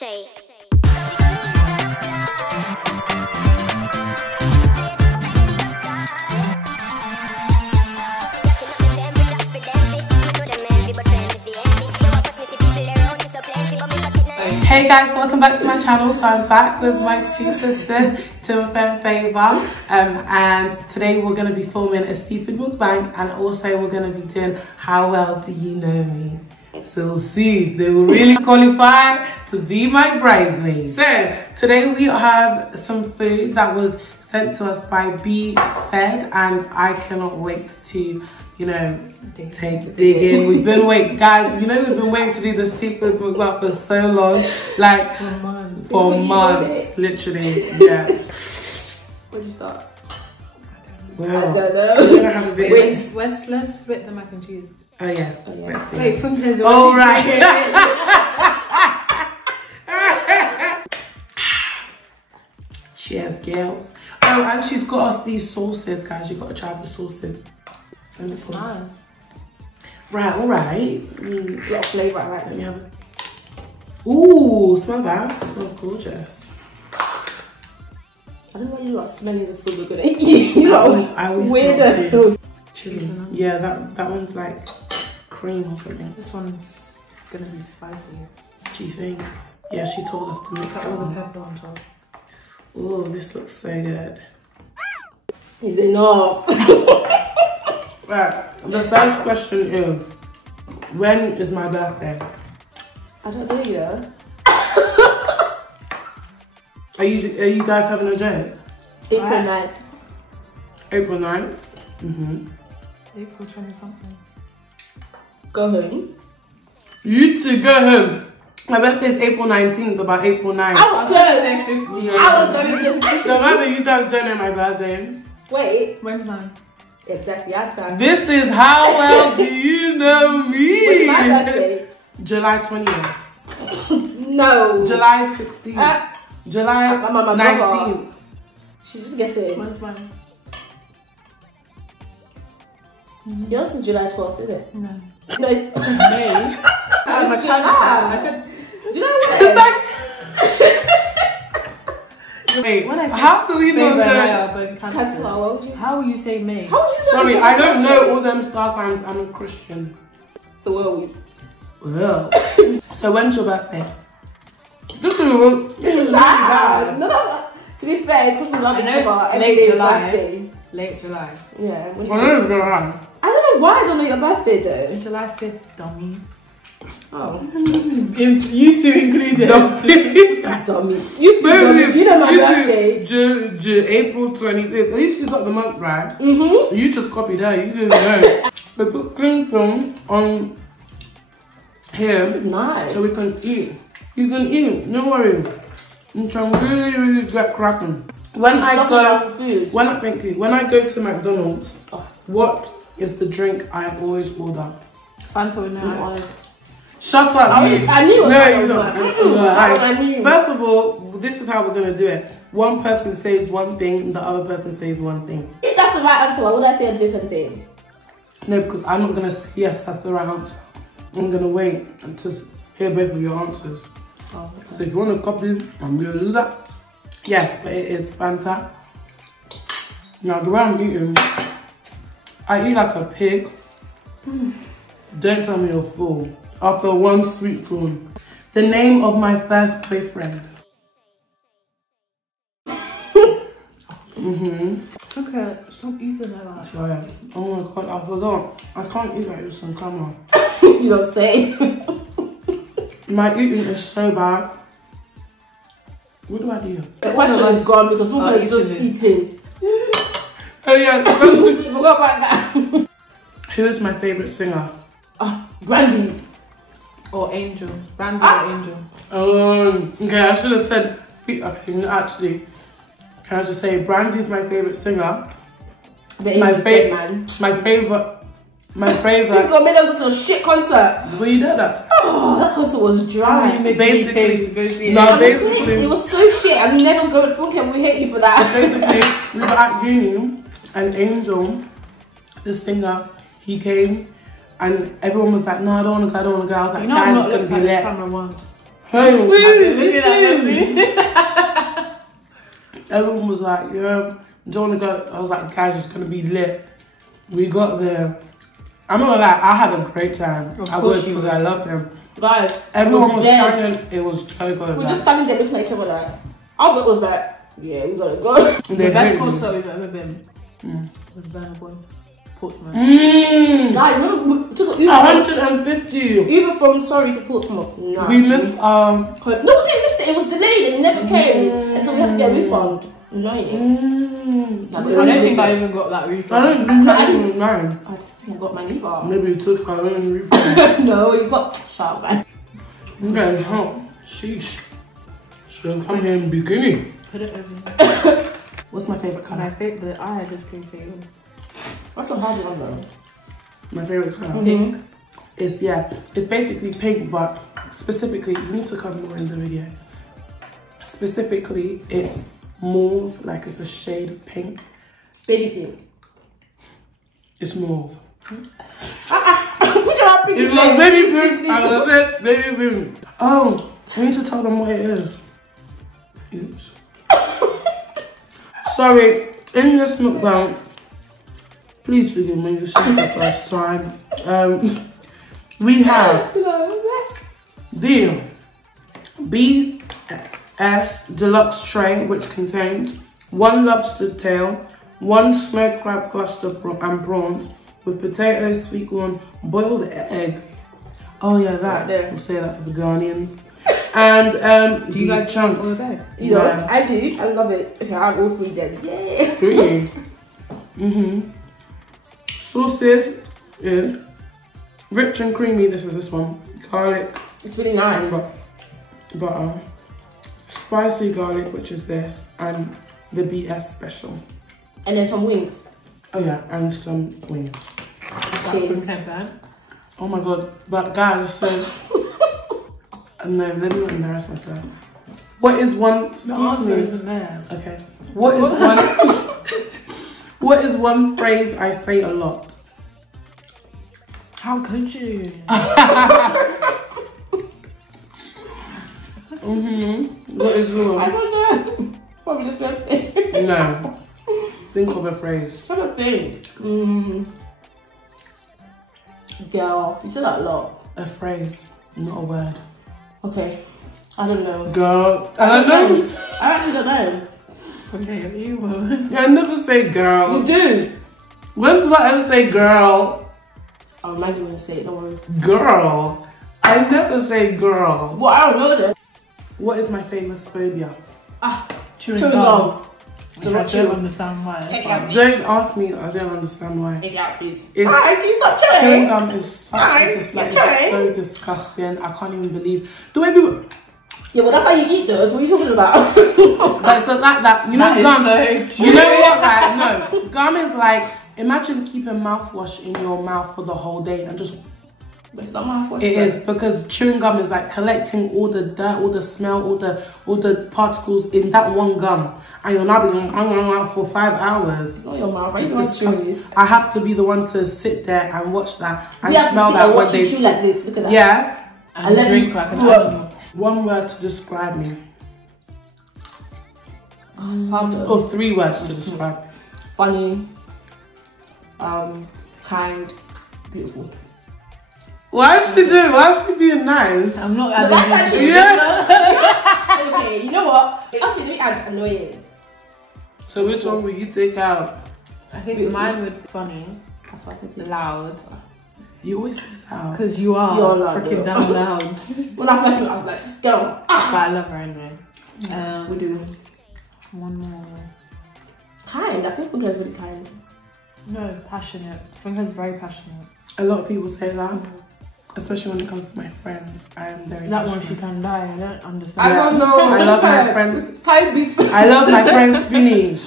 Shay. Hey guys, welcome back to my channel. So I'm back with my two sisters, Timofe and Favour, and today we're going to be filming a seafood mukbang, and also we're going to be doing How Well Do You Know Me? So we'll see if they will really qualify to be my bridesmaids. So today we have some food that was sent to us by Be Fed, and I cannot wait to, you know, dig in. We've been waiting, guys, you know, we've been waiting to do the seafood mukbang for so long, like for months, literally. Yeah. Where'd you start? Well, I don't know. We're gonna have a bit. Wait, let's split the mac and cheese. Oh yeah. Wait, from his. Oh right. Cheers, girls. Oh, and she's got us these sauces, guys. You got to try the sauces. Looks nice. Right, all right. A lot of flavour, I like Let me have it. Ooh, smell that. Smells gorgeous. I don't know why you're not smelling the food we're gonna eat. You know, I always weirder. Chili. Yeah, that one's like cream or something. This one's gonna be spicy. Do you think? Yeah, she told us to mix Got it all the on. pepper on top. Ooh, this looks so good. Is enough. Right, the first question is, when is my birthday? I don't know yet. Are you guys having a joke? April 9th. April 9th? Mm-hmm. April 20 something. Go home. You two go home. My birthday is April 19th, about April 9th. I was close. Yeah. I was going to So whether you guys don't know my birthday. Wait. When's mine? Exactly, ask her. This is How Well Do You Know Me? When's my birthday? July 20th. No. July 16th. July I'm on my 19th. She's just guessing. When's mine? Yours is July 12th, isn't it? No. No. May. That was my chance. I said, July what? Wait, how do we know that? Cancer. How will you say May? How would you know? Sorry, I don't know all them star signs. I'm a Christian. So where are we? Well. So when's your birthday? This is bad. No. To be fair, it's because we love each other. Late July. Birthday. Late July. Yeah. When is July? I don't know why I don't know your birthday though. July 5th, dummy. Oh. You two included. Dummy. You two dummy. Do you know my birthday? April 25th. At least you got the month right. Mm-hmm. You just copied that. You didn't know. We put Clinton on here. This is nice. So we can eat. You can eat. No worry. You can really get cracking. When I go to McDonald's, what is the drink I always order? Fanta with no ice. Shut up, you. I knew it was I knew. First of all, this is how we're gonna do it. One person says one thing, the other person says one thing. If that's the right answer, why would I say a different thing? No, because I'm not gonna say yes, that's the right answer. I'm gonna wait until hear both of your answers. Oh, okay. So if you want to copy, I'm gonna do that. Yes, but it is Fanta. Now the way I'm eating, I eat like a pig. Don't tell me you're full. After one sweet corn. The name of my first boyfriend. Okay, stop eating like that. Sorry. Oh my god, I forgot. I can't eat like this on camera. You don't say. My eating is so bad. What do I do? The question is gone because Fufa is just eating. Oh yeah, You forgot about that. who is my favourite singer? Brandy. Or Angel. Brandy or Angel. Okay, I should have said, okay, actually, can I just say Brandy's my favourite singer. My favourite. This girl made her go to a shit concert. Well, you know that. Oh, that concert was dry. Basically, to go see no, it. basically, It was so shit. I'm never going to Funke. We hate you for that. basically, we were at uni, and Angel, the singer, he came, and everyone was like, "No, I don't want to go. I don't want to go." I was like, You know, I'm "Guys, not it's looked gonna at be this lit." camera once. Hey, Looking everyone was like, yeah, do you want to go? I was like, guys, it's going to be lit. We got there. I'm not gonna lie, I had a great time. I would because I love him. Guys, everyone was standing. It was so good. We just standing there looking at each other like. Albert was like, yeah, we gotta go. The best concert we've ever been was Burnaboy, Portsmouth. Guys, remember we took Uber 150. Uber from Surrey to Portsmouth. No, we missed no, we didn't miss it. It was delayed. It never came, and so we had to get a refund. I don't think I even got that refund. I don't think I got mine either. Maybe you took our own refund. No, you got sharp man. I'm getting hot. Sheesh. Should come here in bikini. Put it over. What's my favourite colour? My favourite, the eye just came through. What's a hard one though? My favourite colour? Pink. It's basically pink, but specifically, you need to come more in the video. Specifically, it's mauve, like it's a shade of pink. Baby pink. It's mauve. It was baby pink. I was it, baby pink. Oh, I need to tell them what it is. Oops. Sorry, in this mukbang, please forgive me, this is the first time. We have the BS Deluxe Tray, which contains 1 lobster tail, 1 smoked crab cluster and prawns, with potatoes, sweet corn, boiled egg. Oh yeah, that. We'll say that for the Ghanaians. And do you guys chunks? all the bag? You know, I do. I love it. Okay, I have all 3 then. Yeah. Really? Sauces is rich and creamy. This is this one. Garlic. It's really nice. Butter. Spicy garlic, which is this, and the BS special. And then some wings. Oh yeah, and some wings. Cheers. Oh my god, but guys, so no, let me not embarrass myself. What is one? Excuse me. Isn't there. Okay. What is one? What is one phrase I say a lot? How could you? What is yours? I don't know. Probably the same thing. No. Think of a phrase. Sort of thing. Girl, you said that a lot. A phrase, not a word. Okay. I don't know. Girl. I don't know. I actually don't know. Okay, you will. I never say girl. You do. When do I ever say girl? I'll remind you when you say it, don't worry. Girl. I never say girl. Well, I don't know then. What is my famous phobia? Chewing gum. I don't understand why. Take it out, please. Don't ask me, I don't understand why. Take it out, please. It's, can you stop chewing chewing? gum is such it's so disgusting. I can't even believe the way people. Yeah, but that's how you eat those. What are you talking about? But it's like that. You know, gum. So You know what? Like, no, gum is like, imagine keeping mouthwash in your mouth for the whole day and just. But it's not mouthwash. It is, because chewing gum is like collecting all the dirt, all the smell, all the particles in that one gum, and you'll now be for 5 hours. It's not your mouth, right? It's disgusting. I have to be the one to sit there and watch that and smell that when they chew like this. Look at that. Yeah. and drink like an animal. One word to describe me. Oh, it's hard to. Or 3 words to describe me. Funny. Kind. Beautiful. Why is she doing? Why is she being nice? I'm not. No, that's actually. Yeah. Okay, you know what? Actually, let me add annoying. So which one will you take out? I think mine would be funny. That's what I think. Loud. You always say loud. Because you are You're loud, freaking girl. damn loud. When I first met, I was like, just go. But I love her anyway. We do. One more. Kind. I think Funke is really kind. No, passionate. Funke's very passionate. A lot of people say that, especially when it comes to my friends. I am very That one passionate. she can die. I don't understand. I don't know. I love my friends. Kind be. I love my friends' finish.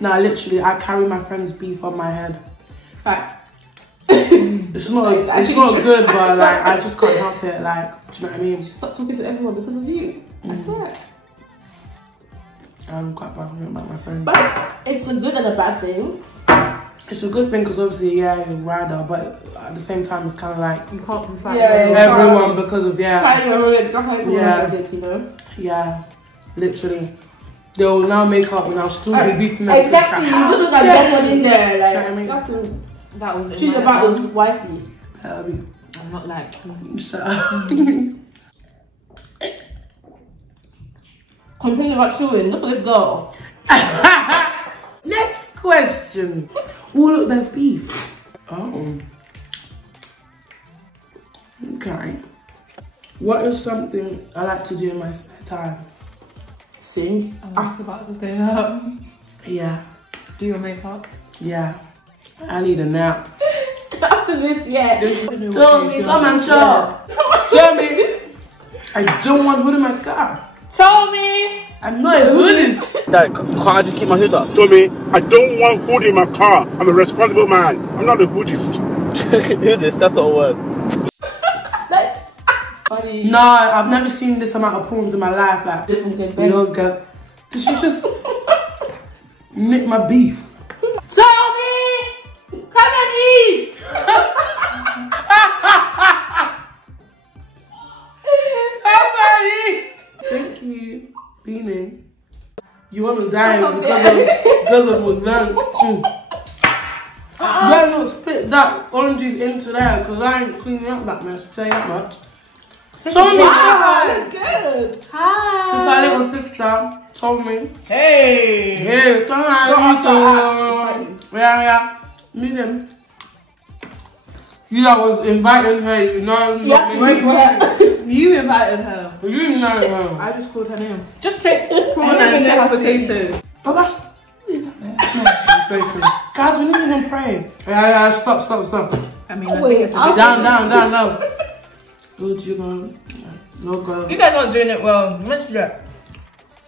No, literally, I carry my friends' beef on my head. Fact. It's not. It's It's actually not true. good, but like I just can't help it. Like, do you know what I mean? Stop talking to everyone because of you. I swear. I'm quite passionate about my friends. But it's a good and a bad thing. It's a good thing because obviously, yeah, you're a rider, but at the same time, it's kind of like You can't be fighting everyone because of, yeah, You know? yeah, literally. They'll now make up and I'll still be beefing them. Exactly, you just look like there's one in there. Like, I mean, That was choose your battles wisely. I'm not like you. shut up. Complaining about chewing. Look at this girl. Next question. Oh, look, there's beef. Oh. Okay. What is something I like to do in my spare time? Sing. I was about to say that. Yeah. Do your makeup. Yeah. I need a nap. After this, yeah. Towunmi, come and chop. Towunmi. I don't want hood in my car. Towunmi! I'm not a hoodist. Dad, can't I just keep my hood up? Towunmi, I don't want hood in my car. I'm a responsible man. I'm not a hoodist. Hoodist, that's not a word. That's funny. No, I've never seen this amount of prawns in my life. Like, Different game, you know, girl. Cause she just nicked my beef. Towunmi! Come and eat! Thank you, Beanie. You want to die because of Mukbang. Better not spit that oranges into there because I ain't cleaning up that mess, tell you that much. Towunmi, Wow, good. Hi. this is our little sister, Towunmi. Hey! Hey, come on, yeah. Meet him. You that was inviting her, you know. You invited her. You know her. I just called her name. Just take prawn I and didn't take know potatoes. But that's... Guys, we didn't even pray. Yeah, stop. I mean, Oh, wait, Down. Good, you go. No go. you guys aren't doing it well. You mentioned that.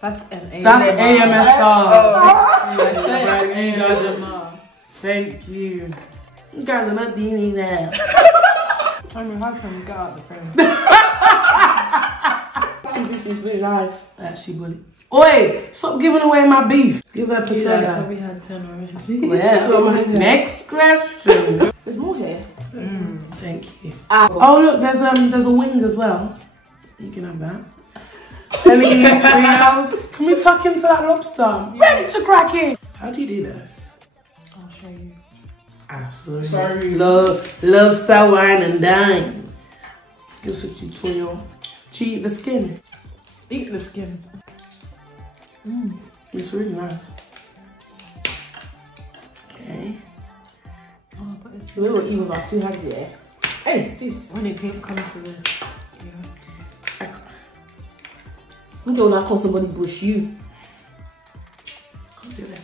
That's an That's AMSR. AMSR. Thank you. You guys are not doing that. Towunmi, how can we get out of the frame? It's really nice. Actually, buddy. Oi, stop giving away my beef. Give her You guys potato. probably had 10 already. Well, next question. There's more here. Thank you. Oh look, there's a wing as well. You can have that. Anything else? Can we tuck into that lobster? Ready to crack it. How do you do this? I'll show you. Absolutely. Sorry. Love style wine and dine. Give us a tutorial. Do you eat the skin? Eat the skin. It's really nice. Okay. Oh, but it's We will eat with our 2 hands here. Hey, this when it comes to this. Yeah. I think you'll not call somebody bush you. Can't do it.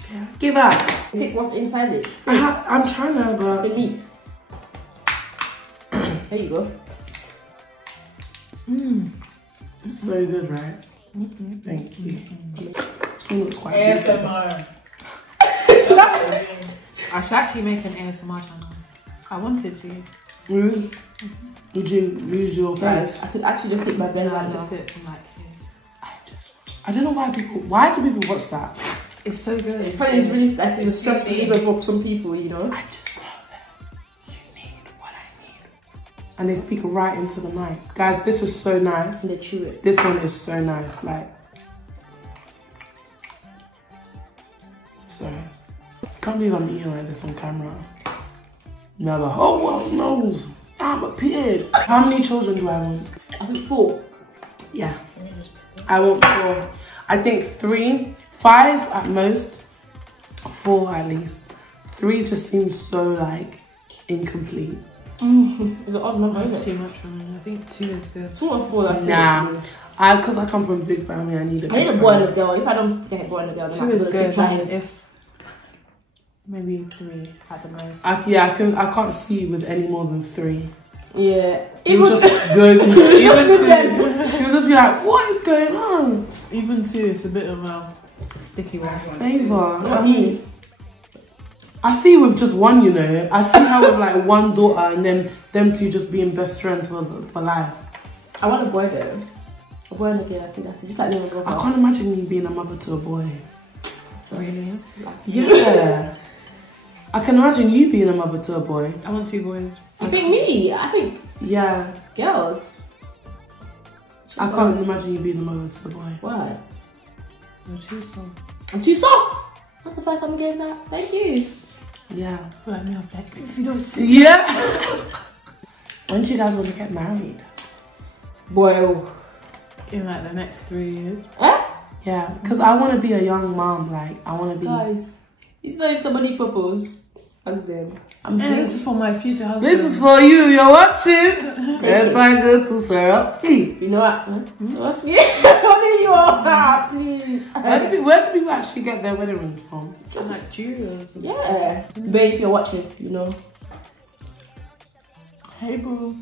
Okay, give up. Take what's inside it. I'm trying to, but The meat. There you go. it's so good, right? Thank you. This one looks quite good. ASMR. I should actually make an ASMR channel. I wanted to. Really? Would you use your face? I could actually just hit my belly I right just now. did it from like here. I don't know why do people watch that? It's so good. It's funny, it's really like it's a stress reliever for some people, you know. I just know that you need what I need. And they speak right into the mic. Guys, this is so nice. And they chew it. This one is so nice, like. So, can't believe I'm eating like this on camera. Now the whole world knows I'm a pig. How many children do I want? I think 4. Yeah, I want 4. I think 3, 5 at most, 4 at least. 3 just seems so like incomplete. It's an odd number, isn't That's it? too much for me. I think 2 is good. 2 or 4, that's Nah, it. because I come from a big family, I need a I need a big boy and family. a girl. If I don't get a boy and a girl, then 2 I'm is gonna good. keep trying. If maybe 3 at the most. I can't see you with any more than 3. Yeah. You're just good. You'll just be like, what is going on? Even 2 is a bit of a sticky one. Favour. I see with just one, you know. I see her with like one daughter and then them 2 just being best friends for life. I want a boy though. A boy and a girl, I think that's it. Just like me and my I girlfriend. can't imagine you being a mother to a boy. Really? Yeah. I can imagine you being a mother to a boy. I want 2 boys. You think me? I think Yeah. girls. I can't imagine you being a mother to a boy. Why? You're too soft. I'm too soft. That's the first time I'm getting that. Thank you. Yeah. Like me, I'm like, if you don't see. Yeah. When do you guys want to get married? Boy. In like the next 3 years. Eh? Yeah, because I want to be a young mom. Like, I want to be. Guys, it's not if somebody propose. Ask them. I'm And this is for my future husband. This is for you. You're watching. Take Let's it. I go to Swarovski. You know what? Swarovski. What do you want? Please. Where do people actually get their wedding rings from? just like jewels. Yeah. Babe, if you're watching, you know. Hey, bro.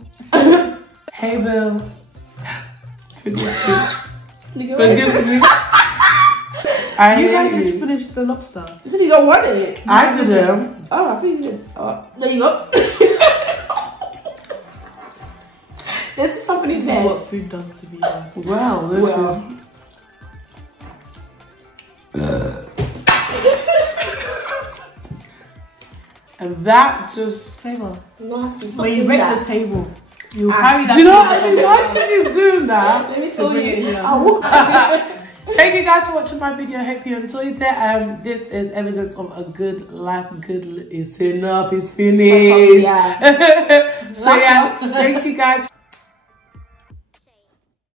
Hey, Bill. Nigga, Forgive me. I You hate guys you. just finished the lobster. You said you don't want it. I didn't. Oh, I thought you did. Oh, there you go. There's something in This is there. what food does to me. Wow, this Well. and that just. Favour. Nasty. Stop When you doing break that. this table, you Ah. carry that. Do you know table what? Why did you do that? Let me tell bring it you. here. I'll walk. Thank you guys for watching my video. I hope you enjoyed it. This is evidence of a good life. It's enough. It's finished. Yeah. So yeah, thank you guys.